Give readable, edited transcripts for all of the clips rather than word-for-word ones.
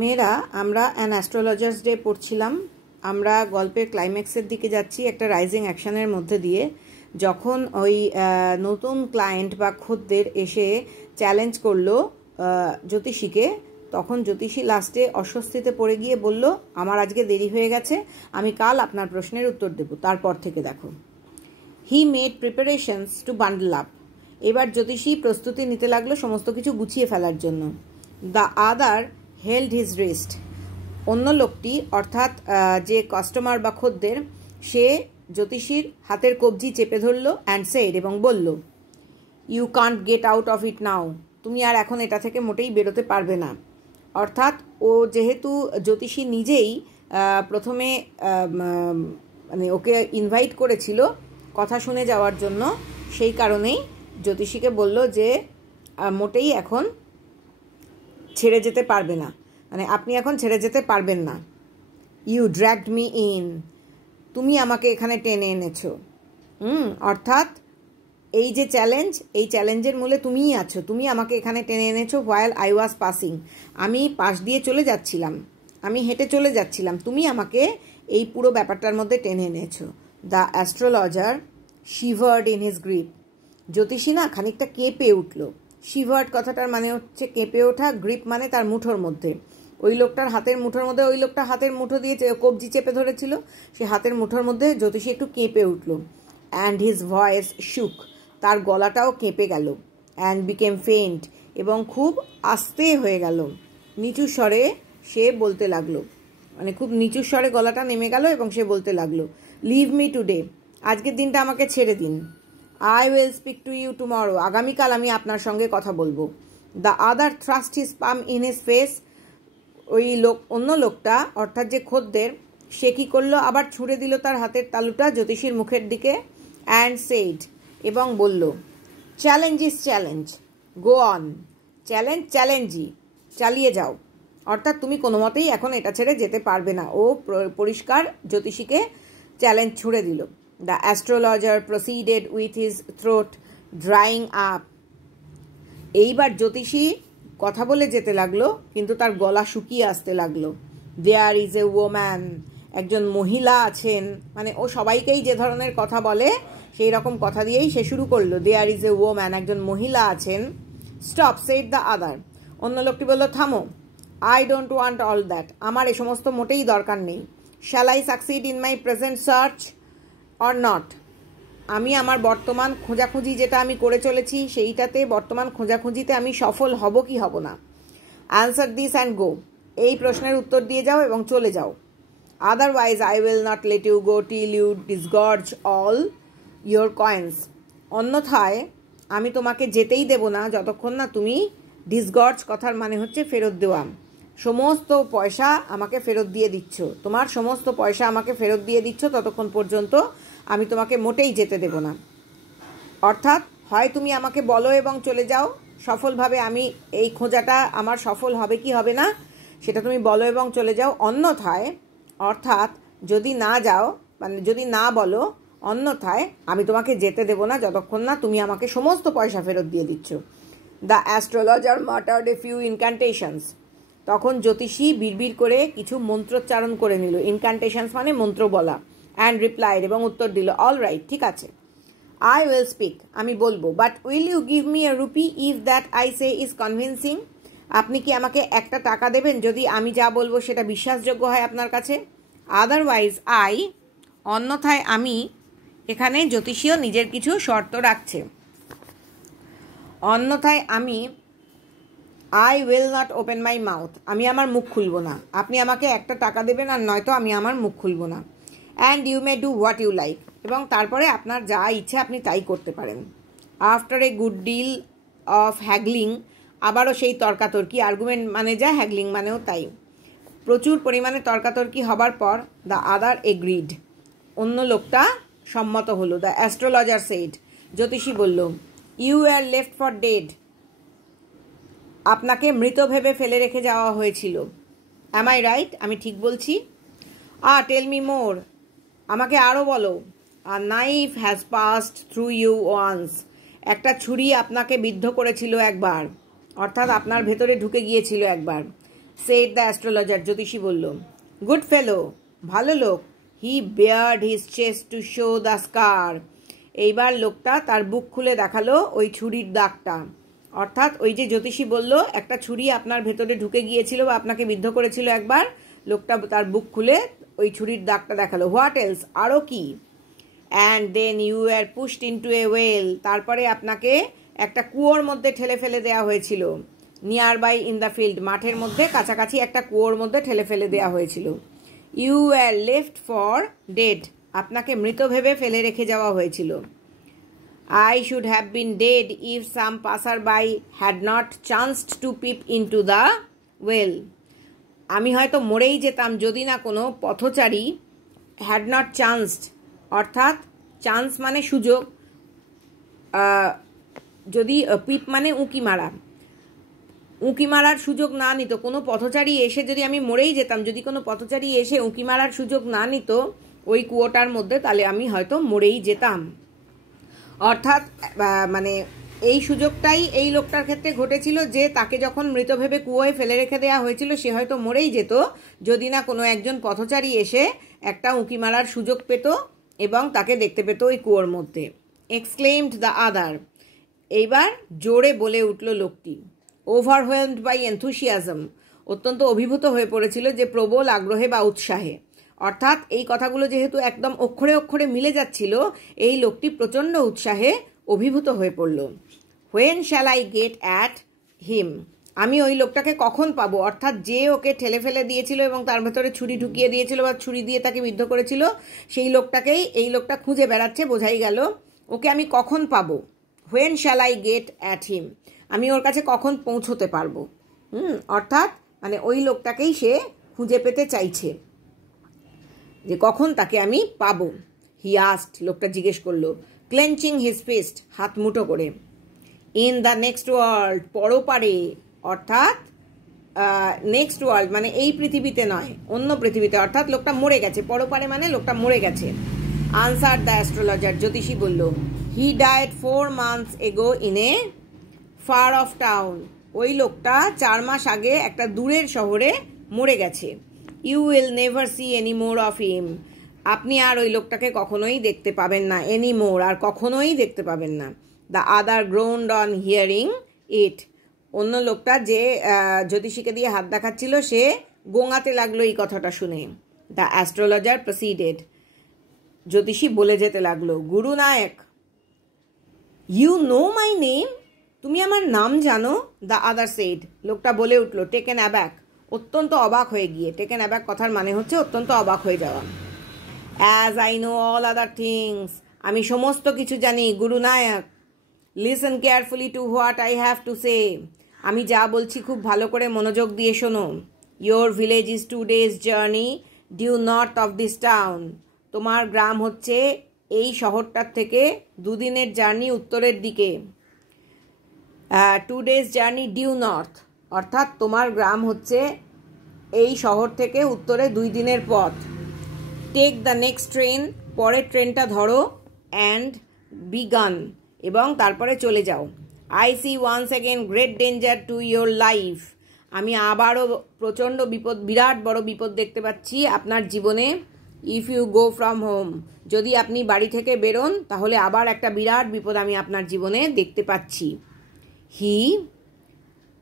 মেয়েরা আমরা an astrologers day পড়ছিলাম। আমরা গল্পের ক্লাইম্যাক্সের দিকে যাচ্ছি একটা রাইজিং অ্যাকশনের মধ্যে দিয়ে। যখন ওই নতুন ক্লায়েন্ট বা খদ্দের এসে চ্যালেঞ্জ করলো জ্যোতিষীকে, তখন জ্যোতিষী লাস্টে অস্বস্তিতে পড়ে গিয়ে বলল, আমার আজকে দেরি হয়ে গেছে, আমি কাল আপনার প্রশ্নের উত্তর দেব। তারপর থেকে দেখো, he made preparations to bundle up. এবার জ্যোতিষী প্রস্তুতি নিতে লাগলো সমস্ত কিছু গুছিয়ে ফেলার জন্য। The other held his wrist. অন্য লোকটি অর্থাৎ যে কাস্টমার বা খদ্দের, সে জ্যোতিষীর হাতের কবজি চেপে ধরল অ্যান্ড সেড, এবং বলল, you can't get out of it now. তুমি আর এখন এটা থেকে মোটেই বেরোতে পারবে না। অর্থাৎ ও যেহেতু জ্যোতিষী নিজেই প্রথমে মানে ওকে ইনভাইট করেছিল কথা শুনে যাওয়ার জন্য, সেই কারণেই জ্যোতিষীকে বলল যে মোটেই এখন ছেড়ে যেতে পারবে না, মানে আপনি এখন ছেড়ে যেতে পারবেন না। You dragged me in. তুমি আমাকে এখানে টেনে এনেছো। অর্থাৎ এই যে চ্যালেঞ্জ, এই চ্যালেঞ্জের মূলে তুমিই আছো। তুমি আমাকে এখানে টেনে এনেছো হোয়াইল আই ওয়াজ পাসিং। আমি পাশ দিয়ে চলে যাচ্ছিলাম, আমি হেঁটে চলে যাচ্ছিলাম, তুমি আমাকে এই পুরো ব্যাপারটার মধ্যে টেনে এনেছো। The astrologer shivered in his grip. জ্যোতিষী না খানিকটা কেঁপে উঠল। শিভার্ড কথাটার মানে হচ্ছে কেঁপে ওঠা, গ্রিপ মানে তার মুঠোর মধ্যে। ওই লোকটার হাতের মুঠোর মধ্যে, ওই লোকটা হাতের মুঠো দিয়ে কবজি চেপে ধরেছিল, সে হাতের মুঠোর মধ্যে জ্যোতিষী একটু কেঁপে উঠল। অ্যান্ড হিজ ভয়েস শুক। তার গলাটাও কেঁপে গেল। And became faint. এবং খুব আস্তে হয়ে গেল। নিচু স্বরে সে বলতে লাগলো, মানে খুব নিচু স্বরে গলাটা নেমে গেল এবং সে বলতে লাগলো, লিভ মি টুডে। আজকের দিনটা আমাকে ছেড়ে দিন। I will speak to you tomorrow. আগামীকাল আমি আপনার সঙ্গে কথা বলবো। The other thrust his palm in his face. ওই অন্য লোকটা অর্থাৎ যে খদ্দের, সে কী করলো, আবার ছুঁড়ে দিল তার হাতের তালুটা জ্যোতিষীর মুখের দিকে। অ্যান্ড সেইড, এবং বলল, challenge is challenge, go on. Challenge চ্যালেঞ্জই, চালিয়ে যাও। অর্থাৎ তুমি কোনো মতেই এখন এটা ছেড়ে যেতে পারবে না। ও পরিষ্কার জ্যোতিষীকে চ্যালেঞ্জ ছুঁড়ে দিল। The astrologer proceeded with his throat drawing up. এইবার জ্যোতিষী কথা বলে যেতে লাগলো, কিন্তু তার গলা শুকিয়ে আসতে লাগলো। There is a woman. একজন মহিলা আছেন, মানে ও সবাইকেই যে ধরনের কথা বলে সেই রকম কথা দিয়েই সে শুরু করলো। দেয়ার ইজ এ ওম্যান, একজন মহিলা আছেন। Stop, said the other. অন্য লোকটি বলল, থামো। I don't want all that. আমার এ সমস্ত মোটেই দরকার নেই। Shall I succeed in my present search or not? আমি আমার বর্তমান খোঁজাখুঁজি যেটা আমি করে চলেছি, সেইটাতে বর্তমান খোঁজাখুঁজিতে আমি সফল হব কি হব না? Answer this and go. এই প্রশ্নের উত্তর দিয়ে যাও এবং চলে যাও। Otherwise I will not let you go till you disgorge all your coins. অন্যথায় আমি তোমাকে যেতেই দেব না যতক্ষণ না তুমি ডিসগর্জ, কথার মানে হচ্ছে ফেরত দেওয়া, সমস্ত পয়সা আমাকে ফেরত দিয়ে দিচ্ছ। তোমার সমস্ত পয়সা আমাকে ফেরত দিয়ে দিচ্ছ, ততক্ষণ পর্যন্ত আমি তোমাকে মোটেই যেতে দেব না। অর্থাৎ হয় তুমি আমাকে বলো এবং চলে যাও সফলভাবে, আমি এই খোঁজাটা আমার সফল হবে কি হবে না সেটা তুমি বলো এবং চলে যাও। অন্যথায়, অর্থাৎ যদি না যাও, মানে যদি না বলো, অন্যথায় আমি তোমাকে যেতে দেব না যতক্ষণ না তুমি আমাকে সমস্ত পয়সা ফেরত দিয়ে দিচ্ছ। The astrologer muttered a few incantations. তখন জ্যোতিষী বিড়বিড় করে কিছু মন্ত্রোচ্চারণ করে নিল। ইনক্যান্টেশনস মানে মন্ত্র বলা। অ্যান্ড রিপ্লাইড, এবং উত্তর দিল, অল রাইট, ঠিক আছে, আই উইল স্পিক, আমি বলবো। But will you give me a rupee if that I say is convincing? আপনি কি আমাকে একটা টাকা দেবেন যদি আমি যা বলবো সেটা বিশ্বাসযোগ্য হয় আপনার কাছে? আদারওয়াইজ আই, অন্যথায় আমি, এখানে জ্যোতিষীও নিজের কিছু শর্ত রাখছে। অন্যথায় আমি, I will not open my mouth, আমি আমার মুখ খুলব না। আপনি আমাকে একটা টাকা দেবেন, আর নয়তো আমি আমার মুখ খুলব না। And you may do what you like, এবং তারপরে আপনার যা ইচ্ছে আপনি তাই করতে পারেন। After a good deal of haggling, আবারও সেই তর্কাতর্কি, আর্গুমেন্ট মানে যা, হ্যাগলিং মানেও তাই। প্রচুর পরিমাণে তর্কাতর্কি হবার পর দ্য আদার এগ্রিড, অন্য লোকটা সম্মত হলো। দ্য অ্যাস্ট্রোলজার সেড, জ্যোতিষী বলল, you are left for dead. আপনাকে মৃত ভেবে ফেলে রেখে যাওয়া হয়েছিল। Am I right? আমি ঠিক বলছি? টেল মি মোর, আমাকে আরও বলো। A knife has passed through you once. একটা ছুরি আপনাকে বিদ্ধ করেছিল একবার, অর্থাৎ আপনার ভেতরে ঢুকে গিয়েছিল একবার। সেড দ্য অ্যাস্ট্রোলজার, জ্যোতিষী বলল। গুড ফেলো, ভালো লোক। He bared his chest to show the scar. এইবার লোকটা তার বুক খুলে দেখালো ওই ছুরির দাগটা। অর্থাৎ ওই যে জ্যোতিষী বলল একটা ছুরি আপনার ভেতরে ঢুকে গিয়েছিল বা আপনাকে বিদ্ধ করেছিল একবার, লোকটা তার বুক খুলে ওই ছুরির দাগটা দেখালো। হোয়াট এলস, আরও কি? And then you are pushed into a well, তারপরে আপনাকে একটা কুয়োর মধ্যে ঠেলে ফেলে দেওয়া হয়েছিল। Nearby in the field, মাঠের মধ্যে কাছাকাছি একটা কুয়োর মধ্যে ঠেলে ফেলে দেওয়া হয়েছিল। You are left for dead, আপনাকে মৃত ভেবে ফেলে রেখে যাওয়া হয়েছিল। I should have been dead if some passerby had not chanced to peep into the well. আমি হয়তো মরেই যেতাম যদি না কোনো পথচারী had not chanced, অর্থাৎ চান্স মানে সুযোগ, যদি পিপ মানে উঁকি মারা, উঁকি মারার সুযোগ না নিত, কোনো পথচারী এসে যদি আমি মরেই যেতাম, যদি কোনো পথচারী এসে উঁকি মারার সুযোগ না নিত ওই কুয়োটার মধ্যে, তাহলে আমি হয়তো মরেই যেতাম। অর্থাৎ মানে এই সুযোগটাই এই লোকটার ক্ষেত্রে ঘটেছিল যে তাকে যখন মৃত ভেবে কুয়োয় ফেলে রেখে দেওয়া হয়েছিল সে হয়তো মরেই যেত যদি না কোনো একজন পথচারী এসে একটা উঁকি মারার সুযোগ পেত এবং তাকে দেখতে পেত ওই কুয়োর মধ্যে। এক্সক্লেইমড দ্য আদার, এইবার জোরে বলে উঠল লোকটি। ওভারওয়েলমড বাই এনথুসিয়াজম, অত্যন্ত অভিভূত হয়ে পড়েছিল যে প্রবল আগ্রহে বা উৎসাহে। অর্থাৎ এই কথাগুলো যেহেতু একদম অক্ষরে অক্ষরে মিলে যাচ্ছিল, এই লোকটি প্রচণ্ড উৎসাহে অভিভূত হয়ে পড়ল। When shall I get at him, আমি ওই লোকটাকে কখন পাবো? অর্থাৎ যে ওকে ঠেলে ফেলে দিয়েছিল এবং তার ভেতরে ছুরি ঢুকিয়ে দিয়েছিল বা ছুরি দিয়ে তাকে বিদ্ধ করেছিল, সেই লোকটাকেই এই লোকটা খুঁজে বেড়াচ্ছে, বোঝাই গেল। ওকে আমি কখন পাবো? When shall I get at him, আমি ওর কাছে কখন পৌঁছতে পারবো? অর্থাৎ মানে ওই লোকটাকেই সে খুঁজে পেতে চাইছে, যে কখন তাকে আমি পাবো। হি আস্কড, লোকটা জিজ্ঞেস করলো। ক্লেঞ্চিং হিজ ফিস্ট, হাত মুঠো করে। ইন দ্য নেক্সট ওয়ার্ল্ড, পরপারে, অর্থাৎ নেক্সট ওয়ার্ল্ড মানে এই পৃথিবীতে নয়, অন্য পৃথিবীতে, অর্থাৎ লোকটা মরে গেছে। পরপারে মানে লোকটা মরে গেছে। আনসার দ্য অ্যাস্ট্রোলজার, জ্যোতিষী বলল। হি ডায়েড 4 months এগো in a far off town, ওই লোকটা 4 মাস আগে একটা দূরের শহরে মরে গেছে। You will never see any more of him, আপনি আর ওই লোকটাকে কখনোই দেখতে পাবেন না। এনি মোর, আর কখনোই দেখতে পাবেন না। দ্য আদার গ্রোন্ড অন হিয়ারিং ইট, অন্য লোকটা যে জ্যোতিষীকে দিয়ে হাত দেখাচ্ছিল সে গোঙাতে লাগলো এই কথাটা শুনে। দ্য অ্যাস্ট্রোলজার প্রসিডেড, জ্যোতিষী বলে যেতে লাগলো। গুরু নায়ক, ইউ নো মাই নেম, তুমি আমার নাম জানো? দ্য আদার সেড, লোকটা বলে উঠল। টেকেন অ্যাব্যাক, অত্যন্ত অবাক হয়ে গিয়ে। টেকেন অ্যাব্যাক কথার মানে হচ্ছে অত্যন্ত অবাক হয়ে যাওয়া। As I know all other things, আমি সমস্ত কিছু জানি Guru Nayak. Listen carefully to what I have to say, আমি যা বলছি খুব ভালো করে মনোযোগ দিয়ে শোনো। Your village is 2 days journey due north of this town, তোমার গ্রাম হচ্ছে এই শহরটার থেকে 2 দিনের জার্নি উত্তরের দিকে। 2 days জার্নি ডিউ নর্থ, অর্থাৎ তোমার গ্রাম হচ্ছে এই শহর থেকে উত্তরে 2 দিনের পথ। টেক দ্য নেক্সট ট্রেন, পরের ট্রেনটা ধরো। অ্যান্ড বি গান, এবং তারপরে চলে যাও। I see once again great danger to your life, আমি আবারও প্রচণ্ড বিপদ, বিরাট বড় বিপদ দেখতে পাচ্ছি আপনার জীবনে। If you go from home, যদি আপনি বাড়ি থেকে বেরোন তাহলে আবার একটা বিরাট বিপদ আমি আপনার জীবনে দেখতে পাচ্ছি। He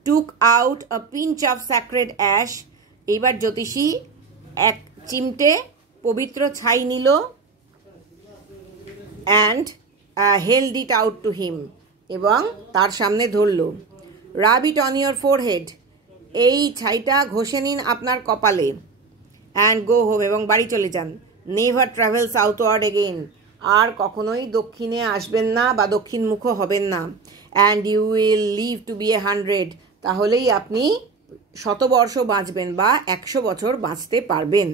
took out a pinch of sacred ash, এইবার জ্যোতিষী এক চিমটে পবিত্র ছাই নিল। And held it out to him, এবং তার সামনে ধরল। Rub it on your forehead, এই ছাইটা ঘষে নিন আপনার কপালে। অ্যান্ড গো হোম, এবং বাড়ি চলে যান। নেভার ট্রাভেল সাউথওয়ার্ড এগেইন, আর কখনোই দক্ষিণে আসবেন না বা দক্ষিণমুখ হবেন না। And you will live to be 100, তাহলেই আপনি 100 বর্ষ বাঁচবেন বা 100 বছর বাঁচতে পারবেন।